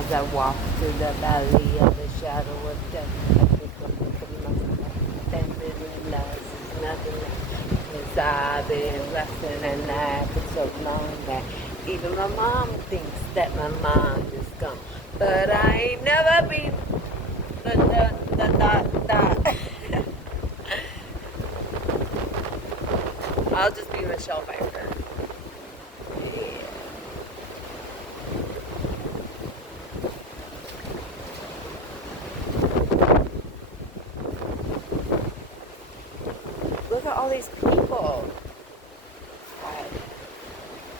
As I walk through the valley of the shadow of death, I think of myself, and living lies is nothing left. 'Cause I've been resting and laughing so long that even my mom thinks that my mind is gone. But I ain't never been the. I'll just be Michelle Pfeiffer. Yeah. Look at all these people.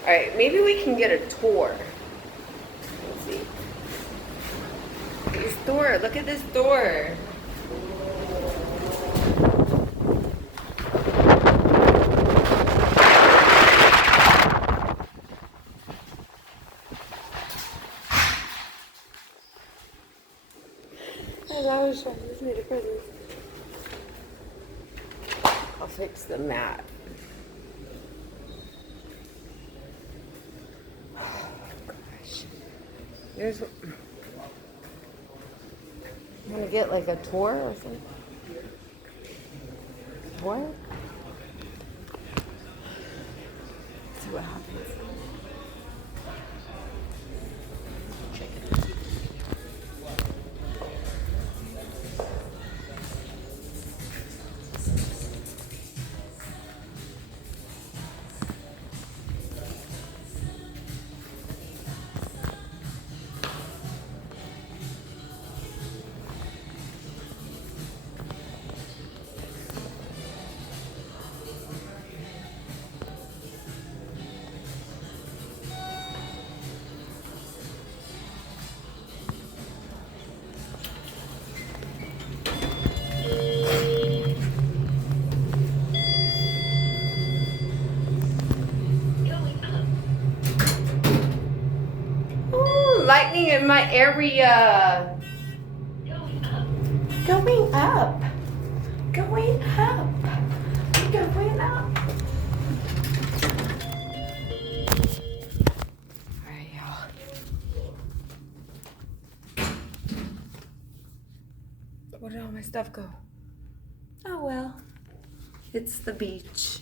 Alright, maybe we can get a tour. Let's see. This door, look at this door. I was trying to make a present. I'll fix the mat. Oh gosh. There's. I'm gonna get like a tour or something. Tour? See what happens. Lightning in my area. Going up. Going up. Going up. Going up. Alright, y'all. Where did all my stuff go? Oh well. It's the beach.